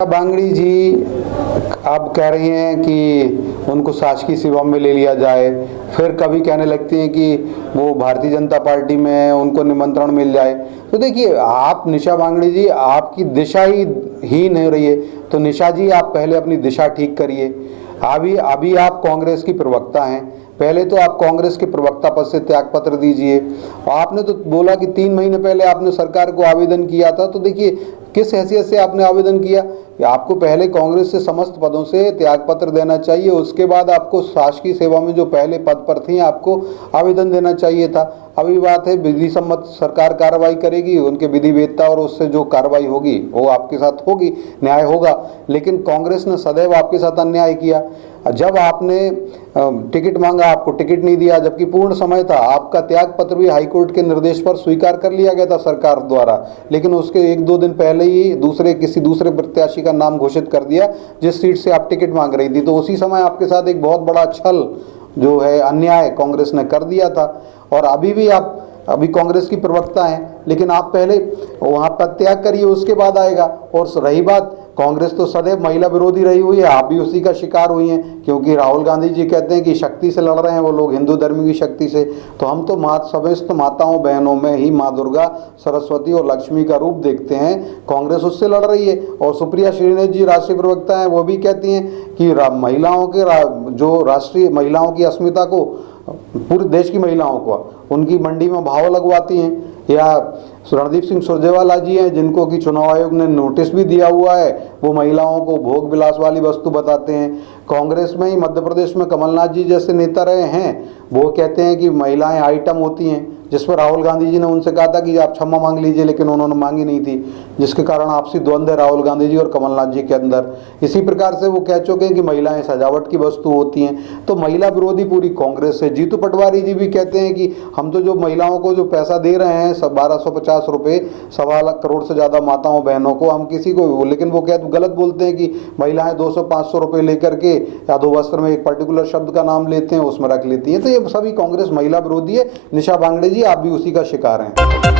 बांगड़ी जी आप कह रही हैं कि उनको शासकीय सेवा में ले लिया जाए, फिर कभी कहने लगती हैं कि वो भारतीय जनता पार्टी में है, उनको निमंत्रण मिल जाए। तो देखिए, आप निशा बांगड़ी जी, आपकी दिशा ही नहीं रही है। तो निशा जी, आप पहले अपनी दिशा ठीक करिए। अभी अभी आप कांग्रेस की प्रवक्ता हैं, पहले तो आप कांग्रेस के प्रवक्ता पद से त्यागपत्र दीजिए। आपने तो बोला कि 3 महीने पहले आपने सरकार को आवेदन किया था। तो देखिए, किस हैसियत से आपने आवेदन किया कि आपको पहले कांग्रेस से समस्त पदों से त्यागपत्र देना चाहिए, उसके बाद आपको शासकीय सेवा में जो पहले पद पर थी आपको आवेदन देना चाहिए था। अभी बात है, विधि सम्मत सरकार कार्रवाई करेगी, उनके विधि वेदता और उससे जो कार्रवाई होगी वो आपके साथ होगी, न्याय होगा। लेकिन कांग्रेस ने सदैव आपके साथ अन्याय किया। जब आपने टिकट मांगा, आपको टिकट नहीं दिया, जबकि पूर्ण समय था। आपका त्यागपत्र भी हाईकोर्ट के निर्देश पर स्वीकार कर लिया गया था सरकार द्वारा, लेकिन उसके 1-2 दिन पहले ही किसी दूसरे प्रत्याशी का नाम घोषित कर दिया जिस सीट से आप टिकट मांग रही थी। तो उसी समय आपके साथ एक बहुत बड़ा छल जो है, अन्याय कांग्रेस ने कर दिया था। और अभी भी आप कांग्रेस की प्रवक्ता हैं, लेकिन आप पहले वहां पर त्याग करिए, उसके बाद आएगा। और रही बात, कांग्रेस तो सदैव महिला विरोधी रही हुई है, आप भी उसी का शिकार हुई हैं, क्योंकि राहुल गांधी जी कहते हैं कि शक्ति से लड़ रहे हैं वो लोग, हिंदू धर्म की शक्ति से। तो हम तो समस्त माताओं बहनों में ही माँ दुर्गा, सरस्वती और लक्ष्मी का रूप देखते हैं। कांग्रेस उससे लड़ रही है। और सुप्रिया श्रीनेत जी राष्ट्रीय प्रवक्ता हैं, वो भी कहती हैं कि महिलाओं के जो राष्ट्रीय महिलाओं की अस्मिता को, पूरे देश की महिलाओं को उनकी मंडी में भाव लगवाती हैं। या रणदीप सिंह सुरजेवाला जी हैं, जिनको कि चुनाव आयोग ने नोटिस भी दिया हुआ है, वो महिलाओं को भोग विलास वाली वस्तु बताते हैं। कांग्रेस में ही मध्य प्रदेश में कमलनाथ जी जैसे नेता रहे हैं, वो कहते हैं कि महिलाएं आइटम होती हैं, जिस पर राहुल गांधी जी ने उनसे कहा था कि आप क्षमा मांग लीजिए, लेकिन उन्होंने मांगी नहीं थी, जिसके कारण आपसी द्वंद्व है राहुल गांधी जी और कमलनाथ जी के अंदर। इसी प्रकार से वो कह चुके हैं कि महिलाएं सजावट की वस्तु होती हैं। तो महिला विरोधी पूरी कांग्रेस है। जीतू पटवारी जी भी कहते हैं कि हम तो जो महिलाओं को जो पैसा दे रहे हैं, 1250 रुपये, 1.25 करोड़ से ज़्यादा माताओं बहनों को, हम किसी को, लेकिन वो गलत बोलते हैं कि महिलाएं 200-500 रुपये लेकर के यादव वस्त्र में एक पर्टिकुलर शब्द का नाम लेते हैं, उसमें रख लेती हैं। तो ये सभी कांग्रेस महिला विरोधी है। निशा बांगड़ी जी, आप भी उसी का शिकार हैं।